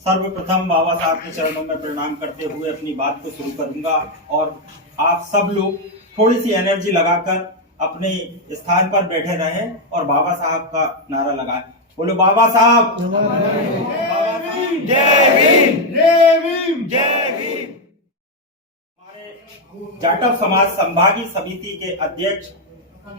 सर्वप्रथम बाबा साहब के चरणों में प्रणाम करते हुए अपनी बात को शुरू करूंगा और आप सब लोग थोड़ी सी एनर्जी लगाकर अपने स्थान पर बैठे रहें और बाबा साहब का नारा लगाएं। बोलो बाबा साहब जय भीम, जय भीम, जय भीम। हमारे जाटव समाज संभागी समिति के अध्यक्ष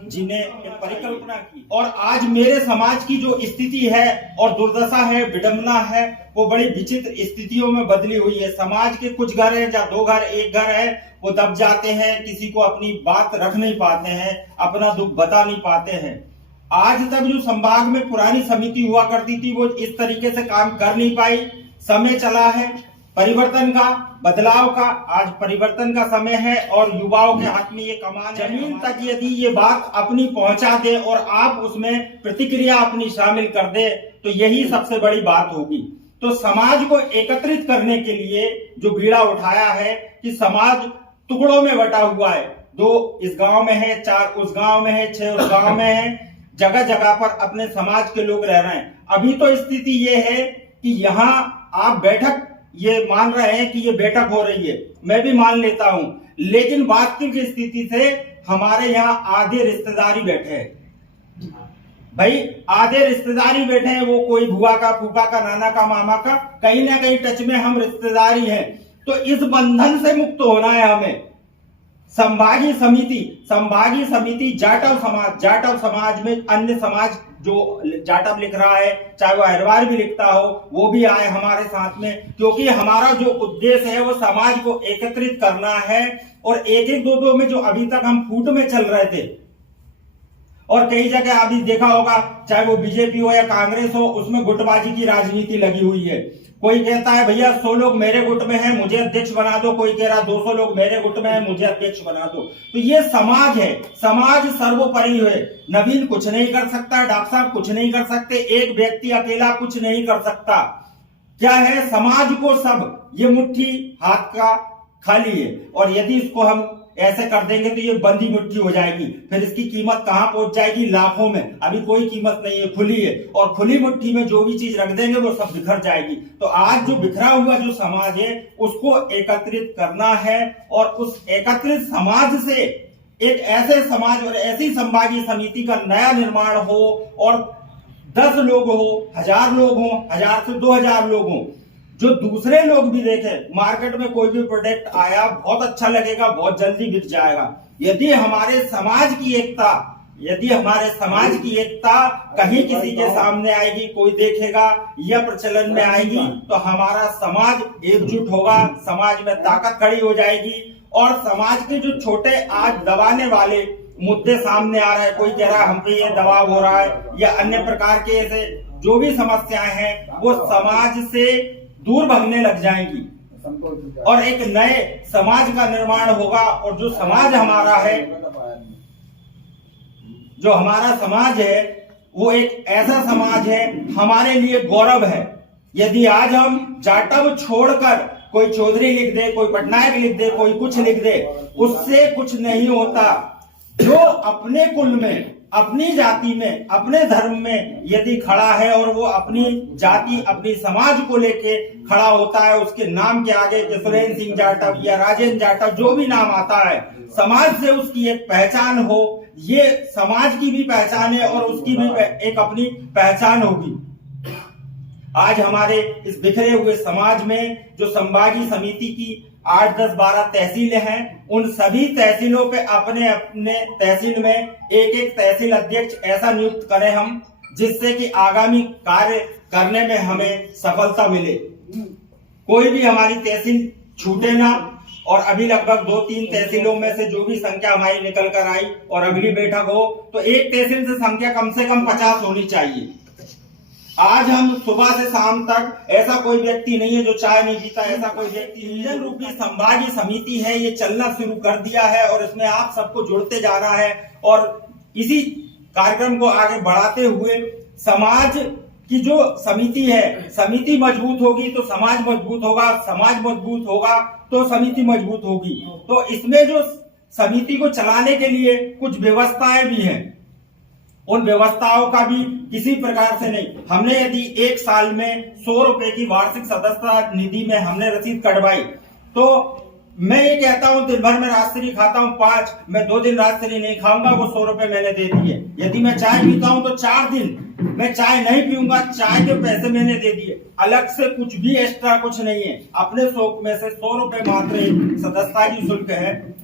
जी ने एक परिकल्पना की और आज मेरे समाज की जो स्थिति है और दुर्दशा है, विडंबना है, वो बड़ी विचित्र स्थितियों में बदली हुई है। समाज के कुछ घर हैं जहाँ दो घर एक घर है, वो दब जाते हैं, किसी को अपनी बात रख नहीं पाते हैं, अपना दुख बता नहीं पाते हैं। आज तक जो संभाग में पुरानी समिति हुआ करती थी वो इस तरीके से काम कर नहीं पाई। समय चला है परिवर्तन का, बदलाव का। आज परिवर्तन का समय है और युवाओं के हाथ में ये कमान है। जमीन तक यदि ये बात अपनी पहुंचा दे और आप उसमें प्रतिक्रिया अपनी शामिल कर दे तो यही सबसे बड़ी बात होगी। तो समाज को एकत्रित करने के लिए जो बीड़ा उठाया है कि समाज टुकड़ों में बटा हुआ है, 2 इस गांव में है, 4 उस गांव में है, 6 उस गांव में है, जगह जगह पर अपने समाज के लोग रह रहे हैं। अभी तो स्थिति ये है कि यहाँ आप बैठक ये मान रहे हैं कि ये बैठक हो रही है, मैं भी मान लेता हूं, लेकिन वास्तविक स्थिति से हमारे यहाँ आधे रिश्तेदारी बैठे हैं। भाई आधे रिश्तेदारी बैठे हैं, वो कोई बुआ का, फूफा का, नाना का, मामा का, कहीं ना कहीं टच में हम रिश्तेदारी हैं। तो इस बंधन से मुक्त होना है हमें। संभागी समिति जाटव समाज में अन्य समाज जो जाटव लिख रहा है, चाहे वो अहरवार भी लिखता हो, वो भी आए हमारे साथ में, क्योंकि हमारा जो उद्देश्य है वो समाज को एकत्रित करना है। और एक एक दो में जो अभी तक हम फूट में चल रहे थे और कई जगह अभी देखा होगा, चाहे वो बीजेपी हो या कांग्रेस हो, उसमें गुटबाजी की राजनीति लगी हुई है। कोई कहता है भैया 100 लोग मेरे गुट में हैं, मुझे अध्यक्ष बना दो, कोई कह रहा 200 लोग मेरे गुट में हैं, मुझे अध्यक्ष बना दो। तो ये समाज है, समाज सर्वोपरि है। नवीन कुछ नहीं कर सकता, डॉक्टर साहब कुछ नहीं कर सकते, एक व्यक्ति अकेला कुछ नहीं कर सकता। क्या है, समाज को सब ये मुट्ठी हाथ का खाली है और यदि इसको हम ऐसे कर देंगे तो ये बंदी मुट्ठी हो जाएगी। फिर इसकी कीमत कहां पहुंच जाएगी? लाखों में। अभी कोई कीमत नहीं है, खुली है, और खुली मुट्ठी में जो भी चीज रख देंगे वो सब बिखर जाएगी। तो आज जो बिखरा हुआ जो समाज है उसको एकत्रित करना है और उस एकत्रित समाज से एक ऐसे समाज और ऐसी संभागी समिति का नया निर्माण हो और 10 लोग हो, 1000 लोग हो, 1000 से 2000 लोग हो, जो दूसरे लोग भी देखें। मार्केट में कोई भी प्रोडक्ट आया बहुत अच्छा लगेगा, बहुत जल्दी बिक जाएगा। यदि हमारे समाज की एकता कहीं किसी के सामने आएगी, कोई देखेगा या प्रचलन में आएगी, तो हमारा समाज एकजुट होगा, समाज में ताकत खड़ी हो जाएगी और समाज के जो छोटे आज दबाने वाले मुद्दे सामने आ रहे हैं, कोई कह रहा है हम पे ये दबाव हो रहा है या अन्य प्रकार के ऐसे जो भी समस्याएं हैं, वो समाज से दूर भागने लग जाएंगी और एक नए समाज का निर्माण होगा। और जो समाज हमारा है, जो हमारा समाज है, वो एक ऐसा समाज है हमारे लिए गौरव है। यदि आज हम जाटव छोड़कर कोई चौधरी लिख दे, कोई पटनायक लिख दे, कोई कुछ लिख दे, उससे कुछ नहीं होता। जो अपने कुल में, अपनी जाति में, अपने धर्म में यदि खड़ा है और वो अपनी जाति, अपनी समाज को लेके खड़ा होता है, उसके नाम के आगे सुरेंद्र सिंह जाटव या राजेंद्र जाटव जो भी नाम आता है, समाज से उसकी एक पहचान हो, ये समाज की भी पहचान है और उसकी भी एक अपनी पहचान होगी। आज हमारे इस बिखरे हुए समाज में जो संभागी समिति की 8, 10, 12 तहसीलें हैं, उन सभी तहसीलों पे अपने अपने तहसील में एक एक तहसील अध्यक्ष ऐसा नियुक्त करें हम, जिससे कि आगामी कार्य करने में हमें सफलता मिले। कोई भी हमारी तहसील छूटे ना। और अभी लगभग 2-3 तहसीलों में से जो भी संख्या हमारी निकल कर आई और अगली बैठक हो तो एक तहसील से संख्या कम से कम 50 होनी चाहिए। आज हम सुबह से शाम तक, ऐसा कोई व्यक्ति नहीं है जो चाय नहीं पीता, ऐसा कोई व्यक्ति विजन रूपी संभागी समिति है, ये चलना शुरू कर दिया है और इसमें आप सबको जुड़ते जा रहा है। और इसी कार्यक्रम को आगे बढ़ाते हुए समाज की जो समिति है, समिति मजबूत होगी तो समाज मजबूत होगा, समाज मजबूत होगा तो समिति मजबूत होगी। तो इसमें जो समिति को चलाने के लिए कुछ व्यवस्थाएं भी हैं, उन व्यवस्थाओं का भी किसी प्रकार से नहीं। हमने यदि एक साल में 100 रुपए की वार्षिक सदस्यता निधि में हमने रसीद कटवाई, तो मैं ये कहता हूं दिन भर में राजश्री खाता हूं 5, मैं 2 दिन राजश्री नहीं खाऊंगा, वो 100 रुपए मैंने दे दिए। यदि मैं चाय पीता हूं तो 4 दिन मैं चाय नहीं पीऊंगा, चाय के पैसे मैंने दे दिए। अलग से कुछ भी एक्स्ट्रा कुछ नहीं है, अपने शौक में से 100 रुपए मात्र सदस्यता की शुल्क है।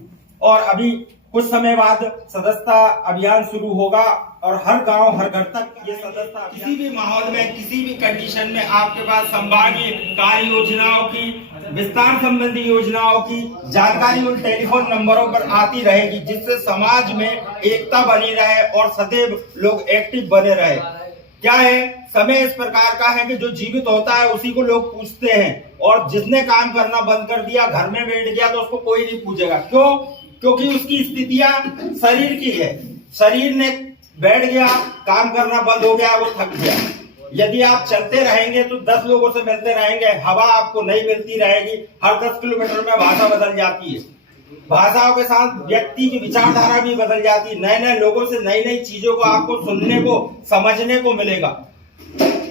और अभी कुछ समय बाद सदस्यता अभियान शुरू होगा और हर गांव हर घर तक ये सदस्यता, किसी भी माहौल में किसी भी कंडीशन में आपके पास संभागीय कार्य योजनाओं की, विस्तार संबंधी योजनाओं की जानकारी उन टेलीफोन नंबरों पर आती रहेगी, जिससे समाज में एकता बनी रहे और सदैव लोग एक्टिव बने रहे। क्या है, समय इस प्रकार का है कि जो जीवित होता है उसी को लोग पूछते हैं, और जिसने काम करना बंद कर दिया, घर में बैठ गया, तो उसको कोई नहीं पूछेगा। क्यों? क्योंकि उसकी स्थितियां शरीर की है, शरीर ने बैठ गया, काम करना बंद हो गया, वो थक गया। यदि आप चलते रहेंगे तो 10 लोगों से मिलते रहेंगे, हवा आपको नहीं मिलती रहेगी। हर 10 किलोमीटर में भाषा बदल जाती है, भाषाओं के साथ व्यक्ति की विचारधारा भी बदल जाती है। नए नए लोगों से नई नई चीजों को आपको सुनने को, समझने को मिलेगा,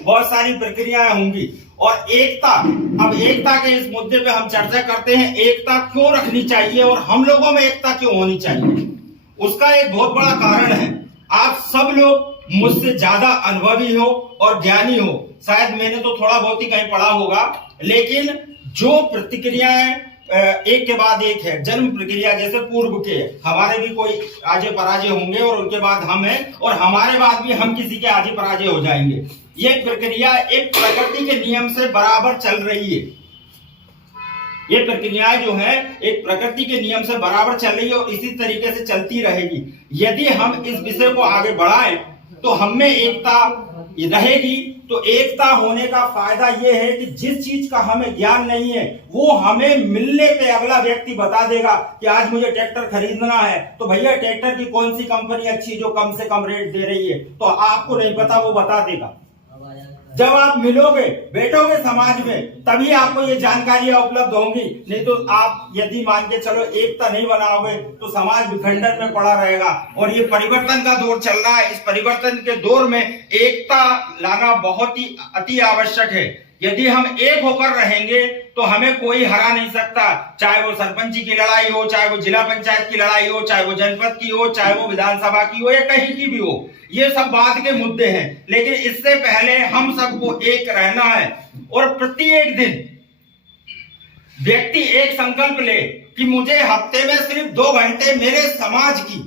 बहुत सारी प्रक्रियाएं होंगी। और एकता, अब एकता के इस मुद्दे पे हम चर्चा करते हैं, एकता क्यों रखनी चाहिए और हम लोगों में एकता क्यों होनी चाहिए। उसका एक बहुत बड़ा कारण है, आप सब लोग मुझसे ज्यादा अनुभवी हो और ज्ञानी हो, शायद मैंने तो थोड़ा बहुत ही कहीं पढ़ा होगा, लेकिन जो प्रतिक्रियाएं एक के बाद एक है, जन्म प्रक्रिया जैसे पूर्व के, हमारे भी कोई आजे पराजय होंगे और उनके बाद हम हैं, और हमारे बाद भी हम किसी के आजे पराजय हो जाएंगे। ये प्रक्रिया एक प्रकृति के नियम से बराबर चल रही है। ये प्रक्रियाएं जो है एक प्रकृति के नियम से बराबर चल रही है और इसी तरीके से चलती रहेगी। यदि हम इस विषय को आगे बढ़ाएं तो हम में एकता रहेगी। तो एकता होने का फायदा यह है कि जिस चीज का हमें ज्ञान नहीं है वो हमें मिलने पे अगला व्यक्ति बता देगा कि आज मुझे ट्रैक्टर खरीदना है, तो भैया ट्रैक्टर की कौन सी कंपनी अच्छी जो कम से कम रेट दे रही है, तो आपको नहीं पता, वो बता देगा। जब आप मिलोगे, बैठोगे समाज में, तभी आपको ये जानकारियां उपलब्ध होंगी। नहीं तो आप यदि मान के चलो एकता नहीं बनाओगे तो समाज विखंडन में पड़ा रहेगा। और ये परिवर्तन का दौर चल रहा है, इस परिवर्तन के दौर में एकता लाना बहुत ही अति आवश्यक है। यदि हम एक होकर रहेंगे तो हमें कोई हरा नहीं सकता, चाहे वो सरपंची की लड़ाई हो, चाहे वो जिला पंचायत की लड़ाई हो, चाहे वो जनपद की हो, चाहे वो विधानसभा की हो या कहीं की भी हो। ये सब बाद के मुद्दे हैं, लेकिन इससे पहले हम सबको एक रहना है। और प्रत्येक दिन व्यक्ति एक संकल्प ले कि मुझे हफ्ते में सिर्फ 2 घंटे मेरे समाज की,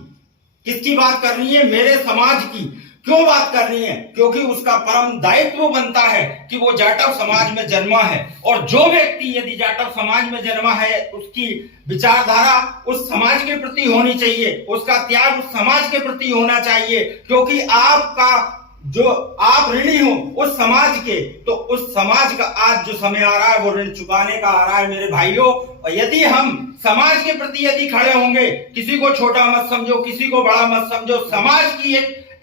किसकी बात करनी है, मेरे समाज की। क्यों बात करनी है? क्योंकि उसका परम दायित्व बनता है कि वो जाटव समाज में जन्मा है, और जो व्यक्ति यदि जाटव समाज में जन्मा है उसकी विचारधारा उस समाज के प्रति होनी चाहिए, उसका त्याग उस समाज के प्रति होना चाहिए। क्योंकि आपका जो आप ऋणी हो उस समाज के, तो उस समाज का आज जो समय आ रहा है वो ऋण चुकाने का आ रहा है मेरे भाइयों। और यदि हम समाज के प्रति यदि खड़े होंगे, किसी को छोटा मत समझो, किसी को बड़ा मत समझो, समाज की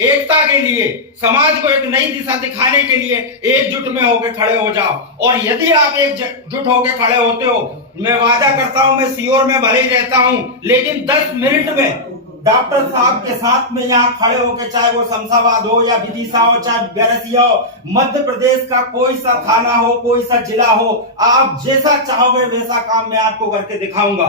एकता के लिए, समाज को एक नई दिशा दिखाने के लिए एकजुट में होकर खड़े हो जाओ। और यदि आप एकजुट होकर खड़े होते हो, मैं वादा करता हूं, मैं सीओर में भले ही रहता हूं, लेकिन 10 मिनट में डॉक्टर साहब के साथ में यहाँ खड़े होकर, चाहे वो शमशाबाद हो या विदिशा हो, चाहे बैरसिया हो, मध्य प्रदेश का कोई सा थाना हो, कोई सा जिला हो, आप जैसा चाहोगे वैसा काम मैं आपको करके दिखाऊंगा।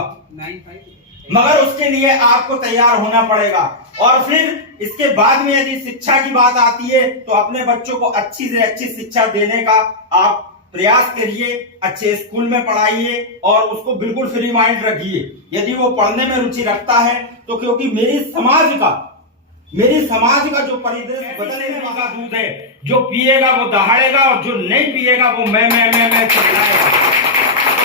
मगर उसके लिए आपको तैयार होना पड़ेगा। और फिर इसके बाद में यदि शिक्षा की बात आती है तो अपने बच्चों को अच्छी से अच्छी शिक्षा देने का आप प्रयास करिए, अच्छे स्कूल में पढ़ाइए और उसको बिल्कुल फ्री माइंड रखिए। यदि वो पढ़ने में रुचि रखता है तो, क्योंकि मेरी समाज का जो परिदृश्य बदलने वाला दूध है, जो पिएगा वो दहाड़ेगा और जो नहीं पिएगा वो मैं चिल्लाएगा।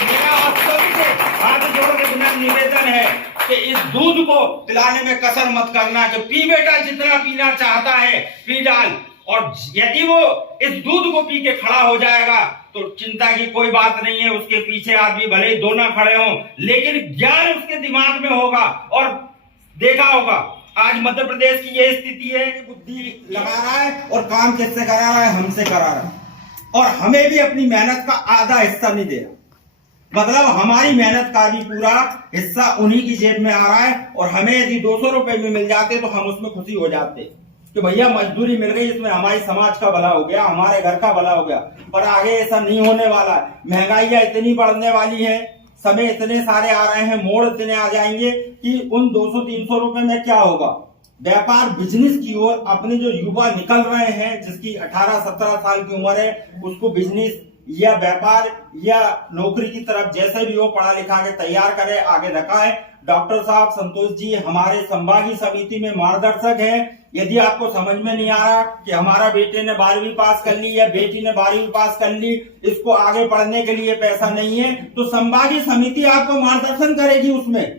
मेरा आप सबसे हाथ जोड़ के निवेदन है कि इस दूध को पिलाने में कसर मत करना, कि पी बेटा, जितना पीना चाहता है पी डाल। और यदि वो इस दूध को पी के खड़ा हो जाएगा तो चिंता की कोई बात नहीं है, उसके पीछे आदमी भले ही 2 ना खड़े हों, लेकिन ज्ञान उसके दिमाग में होगा। और देखा होगा आज मध्य प्रदेश की यह स्थिति है कि बुद्धि लगा रहा है और काम किससे करा रहा है, हमसे करा रहा है, और हमें भी अपनी मेहनत का आधा हिस्सा नहीं दे रहा। मतलब हमारी मेहनत का भी पूरा हिस्सा उन्हीं की जेब में आ रहा है, और हमें यदि 200 रुपए में मिल जाते तो हम उसमें खुशी हो जाते। कि भैया मजदूरी मिल गई, इसमें हमारी समाज का भला हो गया, हमारे घर का भला हो गया। पर आगे ऐसा नहीं होने वाला है। महंगाइयां इतनी बढ़ने वाली है, समय इतने सारे आ रहे हैं, मोड़ इतने आ जाएंगे कि उन 200-300 रुपए में क्या होगा। व्यापार बिजनेस की ओर अपने जो युवा निकल रहे हैं, जिसकी 18-17 साल की उम्र है, उसको बिजनेस या व्यापार या नौकरी की तरफ जैसे भी हो पढ़ा लिखा के तैयार करे, आगे रखाए। डॉक्टर साहब संतोष जी हमारे संभागीय समिति में मार्गदर्शक हैं। यदि आपको समझ में नहीं आ रहा कि हमारा बेटे ने 12वीं पास कर ली या बेटी ने 12वीं पास कर ली, इसको आगे पढ़ने के लिए पैसा नहीं है, तो संभागीय समिति आपको मार्गदर्शन करेगी। उसमें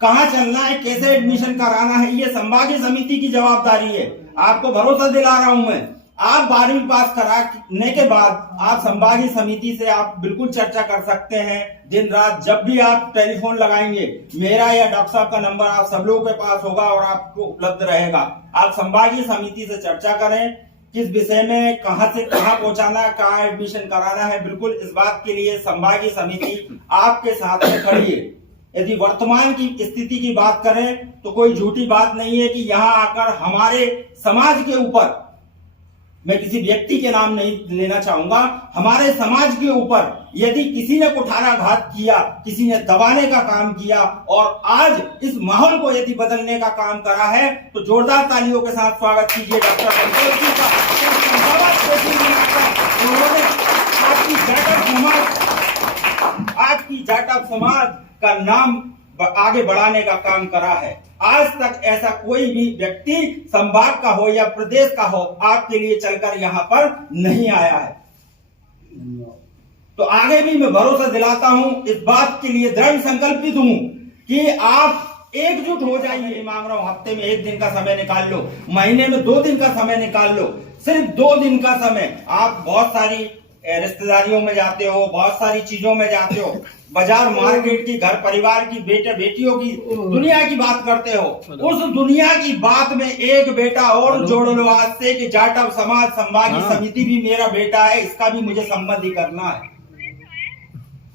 कहाँ चलना है, कैसे एडमिशन कराना है, ये संभागीय समिति की जवाबदारी है। आपको भरोसा दिला रहा हूं मैं। आप 12वीं पास कराने के बाद आप संभागीय समिति से आप बिल्कुल चर्चा कर सकते हैं। दिन रात जब भी आप टेलीफोन लगाएंगे, मेरा या डॉक्टर साहब का नंबर आप सब लोगों के पास होगा और आपको उपलब्ध रहेगा। आप संभागीय समिति से चर्चा करें, किस विषय में कहां से कहां पहुंचाना, कहां एडमिशन कराना है। बिल्कुल इस बात के लिए संभागीय समिति आपके साथ में खड़ी है। यदि वर्तमान की स्थिति की बात करें तो कोई झूठी बात नहीं है कि यहाँ आकर हमारे समाज के ऊपर, मैं किसी व्यक्ति के नाम नहीं लेना चाहूंगा, हमारे समाज के ऊपर यदि किसी ने कुठाराघात किया, किसी ने दबाने का काम किया और आज इस माहौल को यदि बदलने का काम करा है, तो जोरदार तालियों के साथ स्वागत कीजिए डॉक्टर संतोष जी का। उन्होंने आपकी जाटव समाज का नाम आगे बढ़ाने का काम करा है। आज तक ऐसा कोई भी व्यक्ति संभाग का हो या प्रदेश का हो आपके लिए चलकर यहाँ पर नहीं आया है। तो आगे भी मैं भरोसा दिलाता हूं, इस बात के लिए दृढ़ संकल्पित हूं कि आप एकजुट हो जाइए। मांग रहा हूं, हफ्ते में 1 दिन का समय निकाल लो, महीने में 2 दिन का समय निकाल लो, सिर्फ 2 दिन का समय। आप बहुत सारी रिश्तेदारियों में जाते हो, बहुत सारी चीजों में जाते हो, बाजार मार्केट की, घर परिवार की, बेटे बेटियों की, दुनिया की बात करते हो। उस दुनिया की बात में एक बेटा और जोड़ लो आज से कि जाटव समाज संभागीय समिति भी मेरा बेटा है, इसका भी मुझे संबंधी करना है।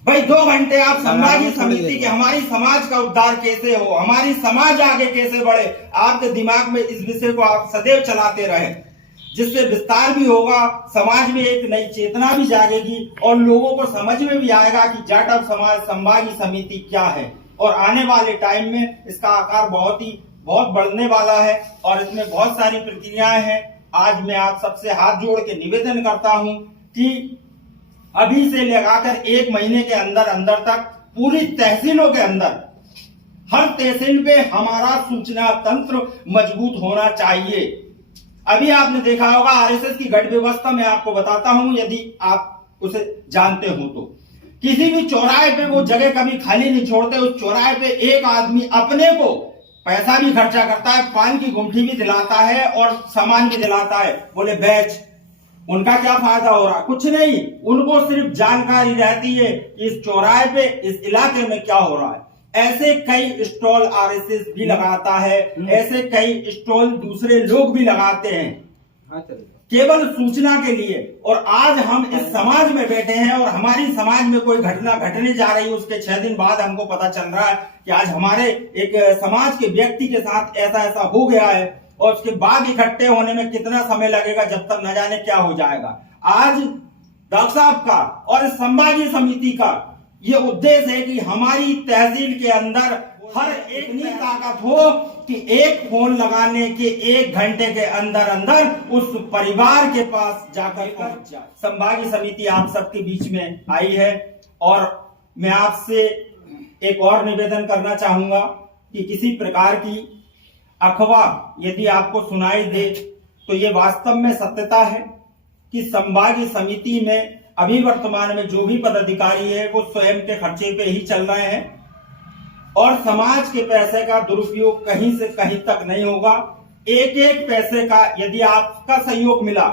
भाई 2 घंटे आप संभागीय समिति के, हमारी समाज का उद्धार कैसे हो, हमारी समाज आगे कैसे बढ़े, आपके दिमाग में इस विषय को आप सदैव चलाते रहे, जिससे विस्तार भी होगा, समाज में एक नई चेतना भी जागेगी और लोगों को समझ में भी आएगा कि जाटव समाज संभागीय समिति क्या है। और आने वाले टाइम में इसका आकार बहुत बढ़ने वाला है और इसमें बहुत सारी प्रक्रियाएं हैं। आज मैं आप सबसे हाथ जोड़ के निवेदन करता हूं कि अभी से लगाकर 1 महीने के अंदर तक पूरी तहसीलों के अंदर, हर तहसील पे हमारा सूचना तंत्र मजबूत होना चाहिए। अभी आपने देखा होगा आरएसएस की गढ़ व्यवस्था में आपको बताता हूं, यदि आप उसे जानते हो तो किसी भी चौराहे पे वो जगह कभी खाली नहीं छोड़ते। उस चौराहे पे एक आदमी अपने को पैसा भी खर्चा करता है, पान की गुमटी भी दिलाता है और सामान भी दिलाता है, बोले बेच। उनका क्या फायदा हो रहा? कुछ नहीं। उनको सिर्फ जानकारी रहती है कि इस चौराहे पे, इस इलाके में क्या हो रहा है। ऐसे कई स्टॉल आरएसएस भी लगाता है, ऐसे कई स्टॉल दूसरे लोग भी लगाते हैं केवल सूचना के लिए। और आज हम इस समाज में बैठे हैं और हमारी समाज में कोई घटना घटने जा रही है, उसके 6 दिन बाद हमको पता चल रहा है कि आज हमारे एक समाज के व्यक्ति के साथ ऐसा हो गया है और उसके बाद इकट्ठे होने में कितना समय लगेगा, जब तक न जाने क्या हो जाएगा। आज डॉक्टर साहब का और संभागीय समिति का ये उद्देश्य है कि हमारी तहसील के अंदर हर एक इतनी ताकत हो कि एक फोन लगाने के 1 घंटे के अंदर उस परिवार के पास जाकर पहुंच जाए। संभागीय समिति आप सबके बीच में आई है और मैं आपसे एक और निवेदन करना चाहूंगा कि किसी प्रकार की अफवाह यदि आपको सुनाई दे तो ये वास्तव में सत्यता है कि संभागीय समिति में अभी वर्तमान में जो भी पदाधिकारी है वो स्वयं के खर्चे पे ही चल रहे हैं और समाज के पैसे का दुरुपयोग कहीं से कहीं तक नहीं होगा। एक पैसे का यदि आपका सहयोग मिला,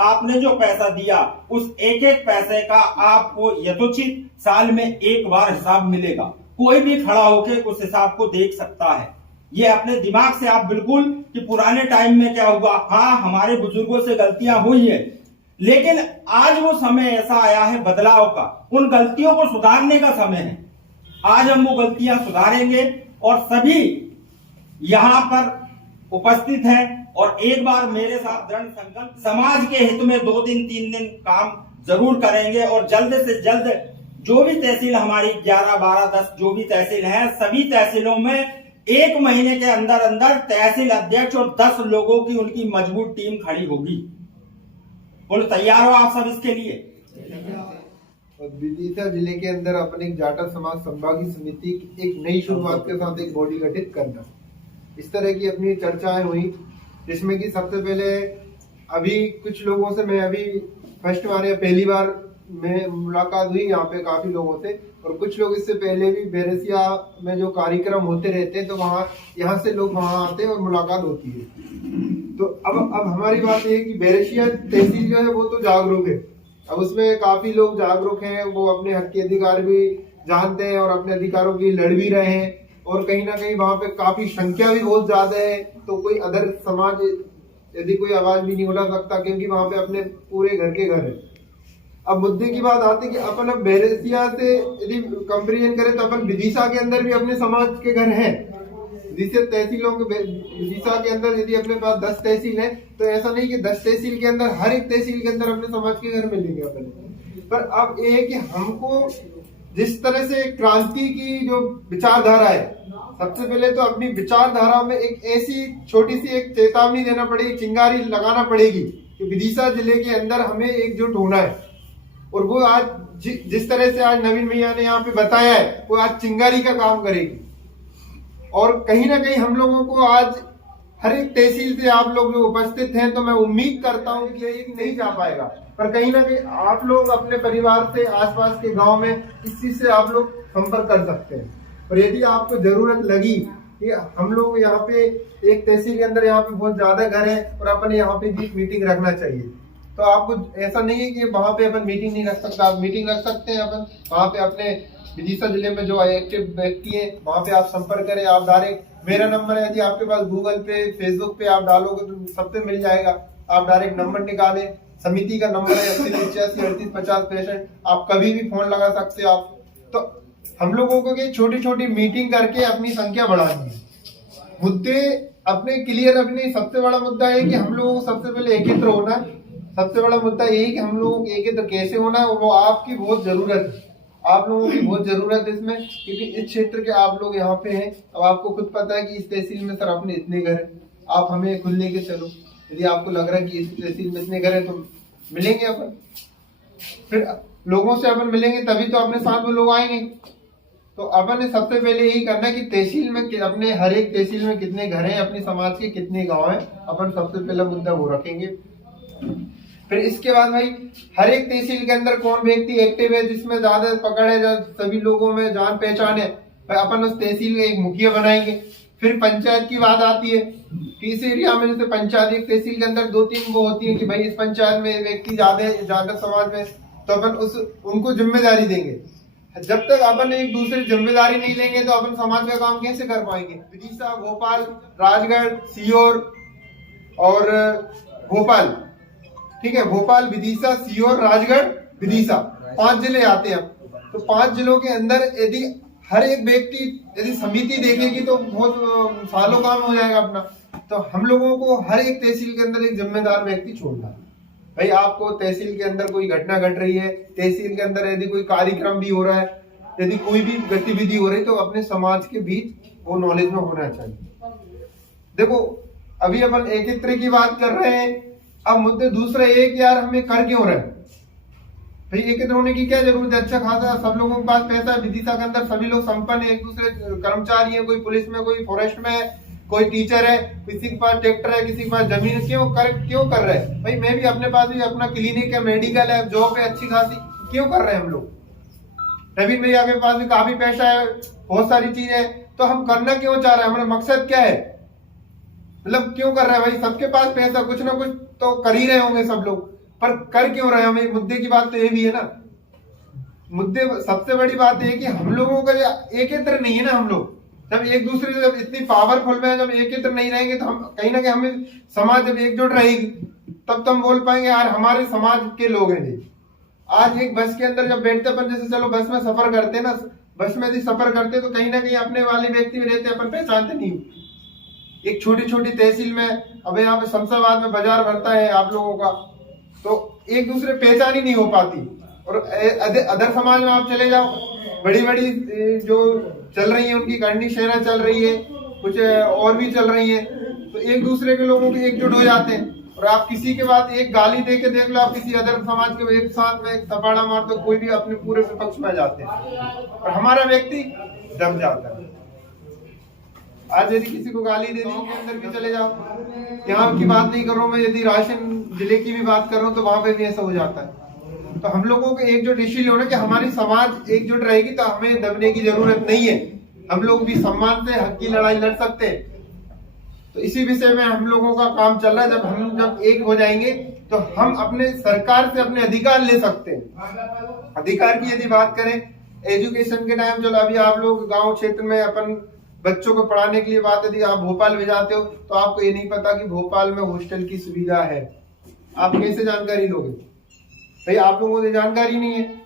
आपने जो पैसा दिया, उस एक पैसे का आपको यथोचित साल में 1 बार हिसाब मिलेगा। कोई भी खड़ा होकर उस हिसाब को देख सकता है। ये अपने दिमाग से आप बिल्कुल कि पुराने टाइम में क्या हुआ, हाँ हमारे बुजुर्गों से गलतियां हुई है, लेकिन आज वो समय ऐसा आया है बदलाव का, उन गलतियों को सुधारने का समय है। आज हम वो गलतियां सुधारेंगे और सभी यहां पर उपस्थित हैं और एक बार मेरे साथ दृढ़ संकल्प, समाज के हित में 2 दिन 3 दिन काम जरूर करेंगे और जल्द से जल्द जो भी तहसील हमारी 11, 12, 10 जो भी तहसील है, सभी तहसीलों में 1 महीने के अंदर अंदर तहसील अध्यक्ष और 10 लोगों की उनकी मजबूत टीम खड़ी होगी। बोलो तैयार हो आप सब इसके लिए? विदिशा जिले के अंदर अपने एक जाटा समाज संभागीय समिति की एक नई शुरुआत के साथ एक बॉडी गठित करना, इस तरह की अपनी चर्चाएं हुई, जिसमें कि सबसे पहले अभी कुछ लोगों से मैं अभी फर्स्ट बार या पहली बार में मुलाकात हुई यहाँ पे काफी लोगों से, और कुछ लोग इससे पहले भी बेरसिया में जो कार्यक्रम होते रहते हैं तो वहाँ यहाँ से लोग वहाँ आते हैं और मुलाकात होती है। तो अब हमारी बात ये है कि बेरसिया तहसील जो है वो तो जागरूक है, अब उसमें काफी लोग जागरूक हैं, वो अपने हक के अधिकार भी जानते हैं और अपने अधिकारों की लड़ भी रहे हैं, और कहीं ना कहीं वहाँ पे काफी संख्या भी बहुत ज्यादा है, तो कोई अदर समाज यदि कोई आवाज भी नहीं उठा सकता क्योंकि वहाँ पे अपने पूरे घर के घर है। अब मुद्दे की बात आती है कि अपन अब बेरसिया से यदि कंपेरिजन करें तो अपन विदिशा के अंदर भी अपने समाज के घर हैं। जिससे तहसीलों के विदिशा के अंदर यदि अपने पास 10 तहसील है तो ऐसा नहीं कि 10 तहसील के अंदर हर एक तहसील के अंदर अपने समाज के घर मिलेंगे अपने। पर अब ये है कि हमको जिस तरह से क्रांति की जो विचारधारा है, सबसे पहले तो अपनी विचारधारा में एक ऐसी छोटी सी एक चेतावनी देना पड़ेगी, चिंगारी लगाना पड़ेगी कि विदिशा जिले के अंदर हमें एकजुट होना है। और वो आज जिस तरह से आज नवीन भैया ने यहाँ पे बताया है, वो आज चिंगारी का काम करेगी। और कहीं ना कहीं हम लोगों को आज हर एक तहसील से आप लोग जो उपस्थित हैं, तो मैं उम्मीद करता हूं कि ये नहीं जा पाएगा, पर कहीं ना कहीं आप लोग अपने परिवार से आसपास के गांव में इस चीज से आप लोग संपर्क कर सकते हैं। और यदि आपको जरूरत लगी कि हम लोग यहाँ पे एक तहसील के अंदर यहाँ पे बहुत ज्यादा घर है और अपन यहाँ पे भी मीटिंग रखना चाहिए, तो आपको ऐसा नहीं है कि वहाँ पे अपन मीटिंग नहीं रख सकते, आप मीटिंग रख सकते हैं। अपन वहाँ पे अपने विदिशा जिले में जो एक्टिव व्यक्ति है वहाँ पे आप संपर्क करें। आप डायरेक्ट, मेरा नंबर है, यदि आपके पास गूगल पे फेसबुक पे आप डालोगे तो सबसे मिल जाएगा, आप डायरेक्ट नंबर निकालें। समिति का नंबर है 8085385065, आप कभी भी फोन लगा सकते हो आप। तो हम लोगों को छोटी छोटी मीटिंग करके अपनी संख्या बढ़ानी है। मुद्दे अपने क्लियर, अपने सबसे बड़ा मुद्दा है कि हम लोगों को सबसे पहले एकत्र होना है। सबसे बड़ा मुद्दा यही कि हम लोगों को एकत्र कैसे होना है, और वो आपकी बहुत जरूरत है, आप लोगों की बहुत जरूरत है इसमें, क्योंकि इस क्षेत्र के आप लोग यहाँ पे हैं। अब आपको खुद पता है कि इस तहसील में सर अपने इतने घर है, आप हमें खुद लेके चलो। यदि आपको लग रहा है कि इस तहसील में इतने घर है तो मिलेंगे अपन, फिर लोगों से अपन मिलेंगे तभी तो अपने साथ में लोग आएंगे। तो अपन ने सबसे पहले यही करना है कि तहसील में अपने हर एक तहसील में कितने घर हैं, अपने समाज के कितने गाँव हैं, अपन सबसे पहला मुद्दा वो रखेंगे। फिर इसके बाद भाई हर एक तहसील के अंदर कौन व्यक्ति एक्टिव है, जिसमें ज्यादा पकड़ है, सभी लोगों में जान पहचान है, अपन उस तहसील का एक मुखिया बनाएंगे। फिर पंचायत की बात आती है कि इस एरिया में जैसे पंचायत, एक तहसील के अंदर 2-3 वो होती है कि भाई इस पंचायत में व्यक्ति ज्यादा समाज में, तो अपन उनको जिम्मेदारी देंगे। जब तक अपन एक दूसरे जिम्मेदारी नहीं लेंगे तो अपन समाज का काम कैसे कर पाएंगे। विदिशा, भोपाल, राजगढ़, सीहोर और भोपाल, ठीक है, भोपाल, विदिशा, सीहोर, राजगढ़, विदिशा, 5 जिले आते हैं। तो 5 जिलों के अंदर यदि हर एक व्यक्ति यदि समिति देखेगी तो बहुत सालों काम हो जाएगा अपना। तो हम लोगों को हर एक तहसील के अंदर एक जिम्मेदार व्यक्ति छोड़ना है। भाई आपको तहसील के अंदर कोई घटना घट रही है, तहसील के अंदर यदि कोई कार्यक्रम भी हो रहा है, यदि कोई भी गतिविधि हो रही है, तो अपने समाज के बीच वो नॉलेज में होना चाहिए। देखो अभी अपन एकत्र की बात कर रहे हैं, अब मुद्दे दूसरा ये कि यार हमें कर क्यों रहे हैं भाई, एकत्र होने की क्या जरूरत है। अच्छा खासा सब लोगों के पास पैसा है, विदिशा के अंदर सभी लोग संपन्न है, एक दूसरे कर्मचारी है, कोई पुलिस में, कोई फॉरेस्ट में, कोई टीचर है, किसी के पास ट्रैक्टर है, किसी के पास जमीन, क्यों कर रहे हैं भाई। मैं भी अपने पास भी अपना क्लिनिक है, मेडिकल है, जॉब है अच्छी खासी, क्यों कर रहे हैं हम लोग। नवीन भैया के पास भी काफी पैसा है, बहुत सारी चीज है, तो हम करना क्यों चाह रहे हैं, हमारा मकसद क्या है, मतलब क्यों कर रहे हैं भाई। सबके पास पैसा, कुछ ना कुछ तो कर ही रहे होंगे सब लोग, पर कर क्यों रहे हैं हमें। मुद्दे की बात तो ये भी है ना, मुद्दे सबसे बड़ी बात है कि हम लोगों का एकत्र नहीं है ना। हम लोग जब एक दूसरे से जब इतनी पावरफुल में जब एकत्र नहीं रहेंगे तो हम कहीं ना कहीं हमें समाज जब एकजुट रहेगी तब तो हम बोल पाएंगे यार हमारे समाज के लोग हैं। आज एक बस के अंदर जब बैठते अपन, जैसे चलो बस में सफर करते हैं ना, बस में यदि सफर करते तो कहीं ना कहीं अपने वाले व्यक्ति भी रहते, अपन पहचानते नहीं। एक छोटी छोटी तहसील में अब यहाँ पे शमशाबाद में बाजार भरता है आप लोगों का, तो एक दूसरे पहचान ही नहीं हो पाती। और अदर समाज में आप चले जाओ, बड़ी बड़ी जो चल रही है उनकी करनी शेरा चल रही है, कुछ और भी चल रही है, तो एक दूसरे के लोगों के एकजुट हो जाते हैं। और आप किसी के बाद एक गाली दे के देख लो, आप किसी अदर समाज के एक साथ में एक थपाड़ा मार दो, कोई भी अपने पूरे विपक्ष में जाते हैं और हमारा व्यक्ति दब जाता है। आज यदि किसी को गाली दे दी, उनके अंदर भी चले जाओ, यहाँ की बात नहीं कर रहा हूँ मैं, यदि राशन जिले की भी बात कर रहा हूँ तो वहां पे भी ऐसा हो जाता है। तो हम लोगों को एकजुट इसीलिए होना कि हमारी समाज एकजुट रहेगी तो हमें दबने की जरूरत नहीं है, हम लोग भी सम्मान से हक की लड़ाई लड़ सकते हैं। तो इसी विषय में हम लोगों का काम चल रहा है। जब एक हो जाएंगे तो हम अपने सरकार से अपने अधिकार ले सकते हैं। अधिकार की यदि बात करें, एजुकेशन के टाइम, चलो अभी आप लोग गांव क्षेत्र में अपन बच्चों को पढ़ाने के लिए बात, यदि आप भोपाल में जाते हो तो आपको ये नहीं पता कि भोपाल में हॉस्टल की सुविधा है, आप कैसे जानकारी लोगे भाई? आप लोगों को जानकारी नहीं है।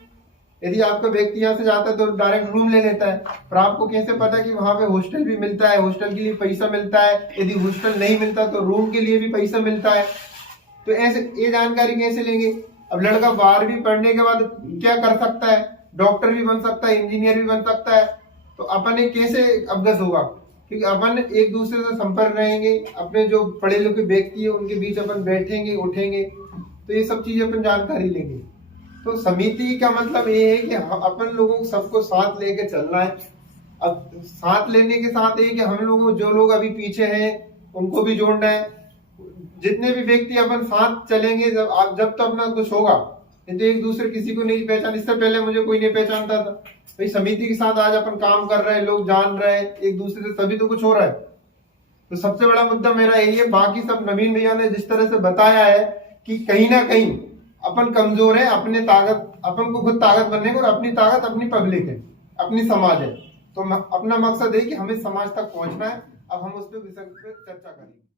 यदि आपका व्यक्ति यहाँ से जाता है तो डायरेक्ट रूम ले लेता है, पर आपको कैसे पता कि वहां पे हॉस्टल भी मिलता है, हॉस्टल के लिए पैसा मिलता है, यदि हॉस्टल नहीं मिलता तो रूम के लिए भी पैसा मिलता है। तो ऐसे ये जानकारी कैसे लेंगे? अब लड़का 12वीं पढ़ने के बाद क्या कर सकता है? डॉक्टर भी बन सकता है, इंजीनियर भी बन सकता है। तो अपन ये कैसे अवगत होगा? क्योंकि अपन एक दूसरे से संपर्क रहेंगे, अपने जो पढ़े लिखे व्यक्ति है उनके बीच अपन बैठेंगे उठेंगे, तो ये सब चीजें अपन जानकारी लेंगे। तो समिति का मतलब ये है कि अपन लोगों को सबको साथ लेके चलना है। अब साथ लेने के साथ ये कि हम लोगों जो लोग अभी पीछे हैं उनको भी जोड़ना है। जितने भी व्यक्ति अपन साथ चलेंगे, जब तक अपना कुछ होगा, नहीं तो एक दूसरे किसी को नहीं पहचान। इससे पहले मुझे कोई नहीं पहचानता था भाई, समिति के साथ आज अपन काम कर रहे हैं, लोग जान रहे हैं एक दूसरे से, तभी तो कुछ हो रहा है। तो सबसे बड़ा मुद्दा मेरा यही है। बाकी सब नवीन भैया ने जिस तरह से बताया है कि कहीं ना कहीं अपन कमजोर है, अपने ताकत, अपन को खुद ताकत बनने को, और अपनी ताकत अपनी पब्लिक है, अपनी समाज है। तो अपना मकसद है कि हमें समाज तक पहुंचना है। अब हम उस पर चर्चा करेंगे।